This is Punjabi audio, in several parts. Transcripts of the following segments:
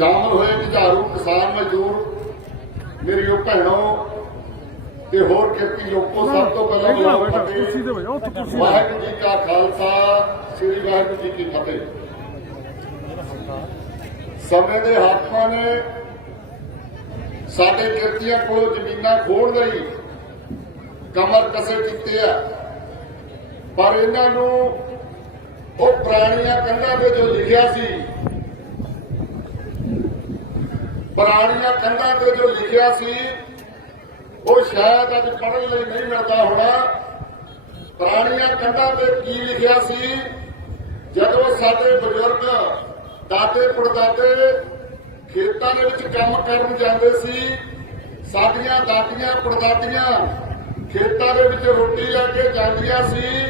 ਸ਼ਾਮਲ ਹੋਏ ਵਿਚਾਰੂ ਕਿਸਾਨ ਮਜ਼ਦੂਰ ਮੇਰੀਓ ਭੈਣੋ ਤੇ ਹੋਰ ਕਿਰਤੀ ਲੋਕੋ ਸਭ ਤੋਂ ਪਹਿਲਾਂ ਬੁਲਾਓ। ਕੁਰਸੀ ਤੇ ਬੈਠੋ, ਉੱਥੇ ਕੁਰਸੀ। ਵਾਹਿਗੁਰੂ ਜੀ ਕਾ ਖਾਲਸਾ ਸ੍ਰੀ ਵਾਹਿਗੁਰੂ ਜੀ ਕੀ ਫਤਿਹ ਸਮੇਂ ਦੇ ਹਾਕਮਾਂ ਨੇ ਸਾਡੇ ਕਿਰਤੀਆਂ ਕੋਲੋਂ ਜ਼ਮੀਨਾਂ ਖੋਣ ਲਈ ਕਮਰ ਕਸੇ ਕੀਤੇ ਆ ਪਰ ਇਹਨਾਂ ਨੂੰ ਉਹ ਪੁਰਾਣੀਆਂ ਕੰਧਾਂ ਤੇ ਜੋ ਲਿਖਿਆ ਸੀ ਪੁਰਾਣੀਆਂ ਕੰਧਾਂ ਤੇ ਜੋ ਲਿਖਿਆ ਸੀ, ਉਹ ਸ਼ਾਇਦ ਅੱਜ ਪੜਨ ਲਈ ਨਹੀਂ ਮਿਲਦਾ ਹੋਣਾ। ਪੁਰਾਣੀਆਂ ਕੰਧਾਂ ਤੇ ਕੀ ਲਿਖਿਆ ਸੀ? ਜਦੋਂ ਸਾਡੇ ਬਜ਼ੁਰਗ ਦਾਦੇ, ਪੜਦਾਦੇ ਖੇਤਾਂ ਦੇ ਵਿੱਚ ਕੰਮ ਕਰਨ ਜਾਂਦੇ ਸੀ, ਸਾਡੀਆਂ ਦਾਦੀਆਂ, ਪੜਦਾਦੀਆਂ ਖੇਤਾਂ ਦੇ ਵਿੱਚ ਰੋਟੀ ਲੈ ਕੇ ਜਾਂਦੀਆਂ ਸੀ,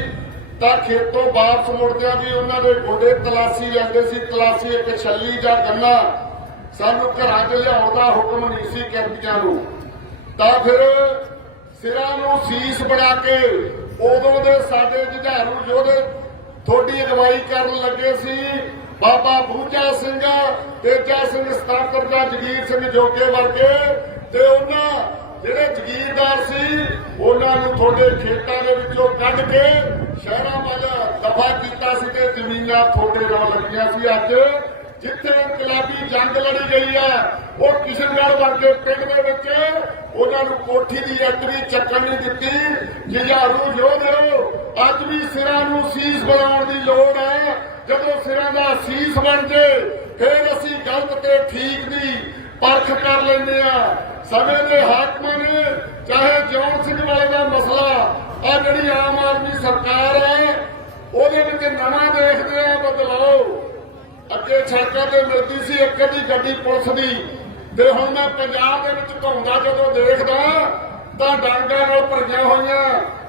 ਤਾਂ ਖੇਤੋਂ ਵਾਪਸ ਮੁੜਦਿਆਂ ਵੀ ਉਹਨਾਂ ਦੇ ਗੋਡੇ ਤਲਾਸੀ ਜਾਂਦੇ ਸੀ, ਤਲਾਸੀ ਇੱਕ ਛੱਲੀ ਜਾਂ ਗੰਨਾ। ਸਾਨੂੰ ਘਰਾਂ 'ਚ ਲਿਆਉਣ ਦਾ ਹੁਕਮ ਨਹੀਂ ਸੀ ਕਰਦੀਆਂ ਨੂੰ। ਤਾਂ ਫਿਰ ਸਿਰਾਂ ਨੂੰ ਸੀਸ ਬਣਾ ਕੇ ਉਦੋਂ ਦੇ ਸਾਡੇ ਜੁਝਾਰੂ ਯੋਧੇ ਤੁਹਾਡੀ ਅਗਵਾਈ ਕਰਨ ਲੱਗੇ ਸੀ। ਬਾਬਾ ਬੂਝਾ ਸਿੰਘ ਤੇਜਾ ਸਿੰਘ ਸਤਾਪਰ ਦਾ ਜਗੀਰ ਸਿੰਘ ਜੋਗੇ ਵਰਗੇ ਤੇ ਉਹਨਾਂ ਜਿਹੜੇ ਜਗੀਰਦਾਰ ਸੀ, ਉਹਨਾਂ ਨੂੰ ਤੁਹਾਡੇ ਖੇਤਾਂ ਦੇ ਵਿੱਚੋਂ ਕੱਢ ਕੇ ਸ਼ਹਿਰਾਂ ਵੱਲ ਦਫਾ ਕੀਤਾ ਸੀ ਤੇ ਜ਼ਮੀਨਾਂ ਤੁਹਾਡੇ ਨਾਲ ਲੱਗੀਆਂ ਸੀ ਅੱਜ। ਜਿੱਥੇ ਇਨਕਲਾਬੀ ਜੰਗ ਲੜੀ ਗਈ ਹੈ, ਉਹ ਕਿਸ਼ਨਗੜ੍ਹ ਵਰਗੇ ਪਿੰਡ ਦੇ ਵਿੱਚ ਉਹਨਾਂ ਨੂੰ ਕੋਠੀ ਦੀ ਐਂਟਰੀ ਚੱਕਣ ਨਹੀਂ ਦਿੱਤੀ। ਜਿਹਾਰੂ ਯੋਧਿਓ, ਅੱਜ ਵੀ ਸਿਰਾਂ ਨੂੰ ਸੀਸ ਬਣਾਉਣ ਦੀ ਲੋੜ ਹੈ। ਜਦੋਂ ਸਿਰਾਂ ਦਾ ਸੀਸ ਬਣ ਜੇ, ਫਿਰ ਅਸੀਂ ਗਲਤ ਤੇ ਠੀਕ ਦੀ ਪਰਖ ਕਰ ਲੈਂਦੇ ਆ ਸਮੇਂ ਦੇ ਹਾਕਮਾਂ ਨੇ, ਚਾਹੇ ਜੌਨ ਸਿੰਘ ਵਾਲੇ ਦਾ ਮਸਲਾ ਆ ਜਿਹੜੀ ਆਮ ਆਦਮੀ ਸਰਕਾਰ ਹੈ, ਉਹਦੇ ਵਿੱਚ ਨਵਾਂ ਦੇਖਦੇ ਆ ਬਦਲਾਓ। ਸੜਕਾਂ ਤੇ ਮਿਲਦੀ ਸੀ, ਇੱਕ ਅੱਧੀ ਗੱਡੀ ਪੁਲਿਸ ਦੀ। ਤੇ ਹੁਣ ਮੈਂ ਪੰਜਾਬ ਦੇ ਵਿੱਚ ਘੁੰਮਦਾ, ਜਦੋਂ ਦੇਖਦਾ, ਤਾਂ ਡਾਂਗਾਂ ਨਾਲ ਭਰੀਆਂ ਹੋਈਆਂ,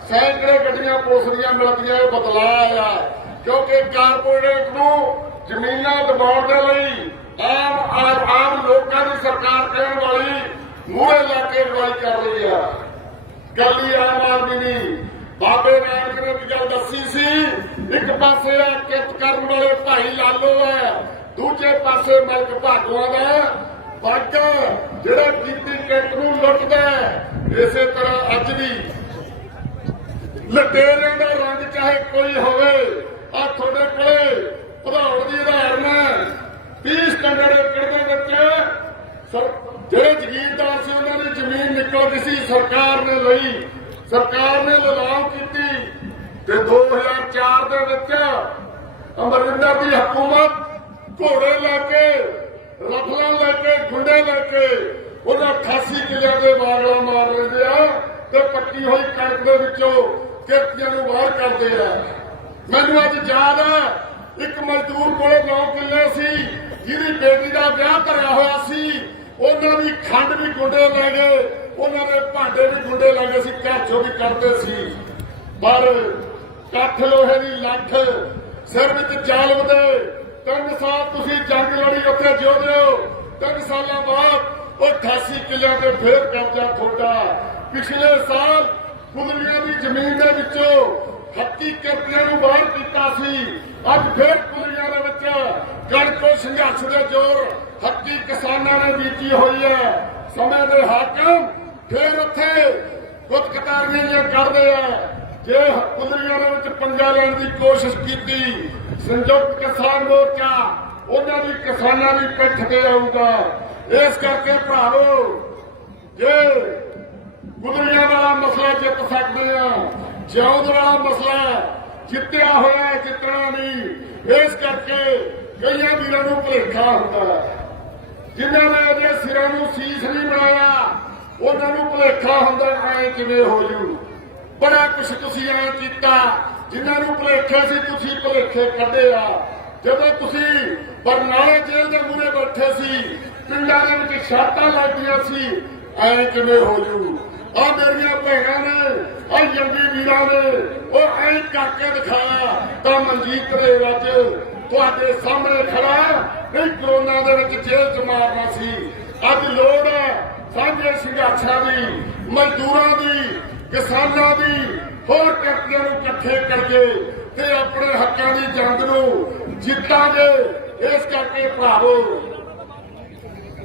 ਸੈਂਕੜੇ ਗੱਡੀਆਂ ਪੁਲਿਸ ਦੀਆਂ ਮਿਲਦੀਆਂ, ਇਹ ਬਦਲਾਅ ਆਇਆ। ਕਿਉਂਕਿ ਕਾਰਪੋਰੇਟ ਨੂੰ ਜ਼ਮੀਨਾਂ ਦਬਾਉਣ ਦੇ ਲਈ ਆਮ ਆਮ ਲੋਕਾਂ ਦੀ ਸਰਕਾਰ ਕਹਿਣ ਵਾਲੀ ਮੂਹਰੇ ਲਾ ਕੇ ਅਗਵਾਈ ਕਰ ਰਹੀ ਆ ਗੱਲ ਹੀ ਆਮ ਆਦਮੀ ਨਹੀਂ ਬਾਬੇ ਨਾਨਕ ਨੇ ਵੀ ਗੱਲ ਦੱਸੀ ਸੀ, ਇੱਕ ਪਾਸੇ ਆ ਕਿਰਤ ਕਰਨ ਵਾਲੇ ਭਾਈ ਲਾਲੋ ਹੈ ਦੂਜੇ ਪਾਸੇ ਮਲਕ ਭਾਗਵਾਂ ਦਾ ਪੱਗ ਜਿਹੜਾ ਕੀਤੀ ਕਿਰਤ ਨੂੰ ਲੁੱਟਦਾ ਇਸੇ ਤਰ੍ਹਾਂ ਅੱਜ ਵੀ ਲਟੇਰਿਆਂ ਦਾ ਰੰਗ ਚਾਹੇ ਕੋਈ ਹੋਵੇ ਆ ਤੁਹਾਡੇ ਕੋਲੇ ਉਦਾਹਰਣ ਦੀ ਉਦਾਹਰਨ ਹੈ। 30 ਸਟੈਂਡਰਡ ਏਕੜ ਦੇ ਵਿੱਚ ਜਿਹੜੇ ਜ਼ਮੀਨਦਾਰ ਸੀ, ਉਹਨਾਂ ਦੀ ਜ਼ਮੀਨ ਨਿਕਲਦੀ ਸੀ, ਸਰਕਾਰ ਨੇ ਲਈ। ਸਰਕਾਰ ਨੇ ਲਲਾਮ ਕੀਤੀ ਤੇ 2004 ਦੇ ਵਿੱਚ ਅਮਰਿੰਦਰ ਦੀ ਹਕੂਮਤ ਘੋੜੇ ਲੈ ਕੇ ਰਫਲਾਂ ਲੈ ਕੇ ਗੁੰਡੇ ਲੈ ਕੇ ਉਹਨਾਂ 88 ਕਿੱਲਿਆਂ ਦੇ ਬਾਗਲਾ ਮਾਰ ਲੈਂਦੇ ਆ ਤੇ ਪੱਕੀ ਹੋਈ ਕਣਕ ਦੇ ਵਿੱਚੋਂ ਕਿਰਤੀਆਂ ਨੂੰ ਬਾਹਰ ਕਰਦੇ ਆ। ਮੈਨੂੰ ਅੱਜ ਯਾਦ ਆ, ਇੱਕ ਮਜ਼ਦੂਰ ਕੋਲੇ 9 ਕਿੱਲੇ ਸੀ, ਜਿਹਦੀ ਬੇਟੀ ਦਾ ਵਿਆਹ ਧਰਿਆ ਹੋਇਆ ਸੀ। ਉਹਨਾਂ ਦੀ ਖੰਡ ਵੀ ਗੁੰਡੇ ਲੈ ਗਏ, ਉਹਨਾਂ ਦੇ ਭਾਂਡੇ ਵੀ ਗੁੰਡੇ ਲੈ ਗਏ ਸੀ, ਘਰ ਚੋਂ ਵੀ ਕਰਦੇ ਸੀ। ਪਰ ਕੱਠ ਲੋਹੇ ਦੀ ਲੱਠ ਸਿਰ ਵਿੱਚ ਜ਼ਾਲਮ ਦੇ ਤਿੰਨ ਸਾਲ ਤੁਸੀਂ ਜੰਗ ਲੜੀ, ਉੱਥੇ ਜਿਉਂਦੇ ਹੋ। ਤਿੰਨ ਸਾਲਾਂ ਬਾਅਦ ਉਹ 88 ਕਿੱਲਿਆਂ ਤੇ ਫੇਰ ਕਬਜ਼ਾ ਤੁਹਾਡਾ। ਪਿਛਲੇ ਸਾਲ ਕੁਦਰੀਆਂ ਦੀ ਜ਼ਮੀਨ ਦੇ ਵਿੱਚੋਂ ਹੱਕੀ ਕਿਰਤੀਆਂ ਨੂੰ ਬਾਹਰ ਕੀਤਾ ਸੀ। ਅੱਜ ਫੇਰ ਕੁਦਰੀਆਂ ਦੇ ਵਿੱਚ ਕਣਕੋ ਸੰਘਰਸ਼ ਦੇ ਜ਼ੋਰ ਹੱਕੀ ਕਿਸਾਨਾਂ ਨੇ ਬੀਤੀ ਹੋਈ ਹੈ। ਸਮੇਂ ਦੇ ਹਾਕਮ ਫੇਰ ਉੱਥੇ ਕੁੱਤ ਕਤਾਰੀਆਂ ਕਰਦੇ ਆ। ਜੇ ਕੁਦਰੀਆਂ ਦੇ ਵਿੱਚ ਪੰਗਾ ਲੈਣ ਦੀ ਕੋਸ਼ਿਸ਼ ਕੀਤੀ ਸੰਯੁਕਤ ਕਿਸਾਨ ਮੋਰਚਾ ਉਹਨਾਂ ਦੀ ਕਿਸਾਨਾਂ ਦੀ ਪਿੱਠ ਤੇ ਆਊਗਾ ਇਸ ਕਰਕੇ ਭਰਾਵੋ ਜੇ ਗੁਦਰੀਆਂ ਵਾਲਾ ਮਸਲਾ ਜਿੱਤ ਸਕਦੇ ਆ ਜਿਉਂਦ ਵਾਲਾ ਮਸਲਾ ਜਿੱਤਿਆ ਹੋਇਆ ਹੈ, ਜਿੱਤਣਾ ਨਹੀਂ ਇਸ ਕਰਕੇ ਕਈਆਂ ਵੀਰਾਂ ਨੂੰ ਭੁਲੇਖਾ ਹੁੰਦਾ ਹੈ। ਜਿਨ੍ਹਾਂ ਨੇ ਅਜੇ ਸਿਰਾਂ ਨੂੰ ਸੀਸ ਨਹੀਂ ਬਣਾਇਆ ਉਹਨਾਂ ਨੂੰ ਭੁਲੇਖਾ ਹੁੰਦਾ ਐ ਕਿਵੇਂ ਹੋ ਜੂ ਬੜਾ ਕੁਛ ਤੁਸੀਂ ਐ ਕੀਤਾ, ਜਿਨ੍ਹਾਂ ਨੂੰ ਭੁਲੇਖੇ ਸੀ ਤੁਸੀਂ ਭੁਲੇਖੇ ਕੱਢੇ ਆ। ਜਦੋਂ ਤੁਸੀਂ ਬਰਨਾਲੇ ਜੇਲ੍ਹ ਦੇ ਮੂਹਰੇ ਬੈਠੇ ਸੀ, ਪਿੰਡਾਂ ਦੇ ਵਿੱਚ ਛਾਤਾਂ ਲੱਗਦੀਆਂ ਸੀ, ਐ ਕਿਵੇਂ ਹੋ ਜੂ? ਆ ਮੇਰੀਆਂ ਭੈਣਾਂ ਨੇ ਆ ਯੰਗੀ ਵੀਰਾਂ ਨੇ, ਉਹ ਐ ਕਰਕੇ ਦਿਖਾਇਆ ਤਾਂ ਮਨਜੀਤ ਦੇ ਵਿੱਚ ਤੁਹਾਡੇ ਸਾਹਮਣੇ ਖੜਾ। ਨਹੀਂ, ਕਰੋਨਾ ਦੇ ਵਿੱਚ ਜੇਲ੍ਹ ਚ ਮਾਰਨਾ ਸੀ। ਅੱਜ ਲੋੜ ਹੈ, ਸਾਂਝੇ ਸੰਘਰਸ਼ਾਂ ਦੀ, ਮਜ਼ਦੂਰਾਂ ਦੀ ਕਿਸਾਨਾਂ ਦੀ ਹੋਰ ਕਿਰਤੀਆਂ ਨੂੰ ਇਕੱਠੇ ਕਰਕੇ ਤੇ ਆਪਣੇ ਹੱਕਾਂ ਦੀ ਜੰਗ ਨੂੰ ਜਿੱਤਾਂਗੇ, ਇਸ ਕਰਕੇ ਭਰਾਵੋ,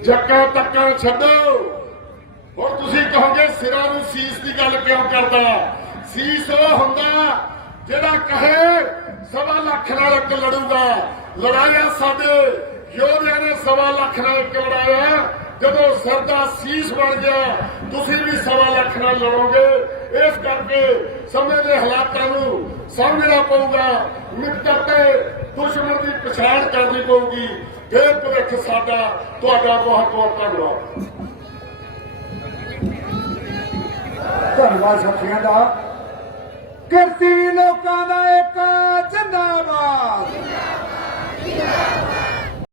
ਜੱਕਾ ਤੱਕਾ ਛੱਡੋ। ਹੁਣ ਤੁਸੀਂ ਕਹੋਗੇ ਸਿਰਾਂ ਨੂੰ ਸੀਸ ਦੀ ਗੱਲ ਕਿਉਂ ਕਰਦਾ? ਸੀਸ ਉਹ ਹੁੰਦਾ ਜਿਹੜਾ ਕਹੇ, ਸਵਾ ਲੱਖ ਨਾਲ ਇੱਕ ਲੜੂਗਾ। ਲੜਾਇਆ ਸਾਡੇ ਯੋਧਿਆਂ ਨੇ ਸਵਾ ਲੱਖ ਨਾਲ ਇੱਕ ਲੜਾਇਆ। ਜਦੋਂ ਸਿਰ ਦਾ ਸੀਸ ਬਣ ਗਿਆ, ਤੁਸੀਂ ਵੀ ਸਵਾ ਲੱਖ ਨਾਲ ਲੜੋਗੇ। ਇਸ ਕਰਕੇ ਸਮੇਂ ਦੇ ਹਾਲਾਤਾਂ ਨੂੰ ਸਮਝਣਾ ਪਊਗਾ। ਮਿੱਤਰ ਤੇ ਦੁਸ਼ਮਣ ਦੀ ਪਛਾਣ ਕਰਨੀ ਪਊਗੀ। ਇਹ ਭਵਿੱਖ ਸਾਡਾ ਤੁਹਾਡਾ ਬਹੁਤ ਬਹੁਤ ਧੰਨਵਾਦ। ਧੰਨਵਾਦ ਸਾਥੀਆਂ ਦਾ। ਕਿਰਤੀ ਲੋਕਾਂ ਦਾ ਇੱਕ ਜਿੰਦਾਬਾਦ।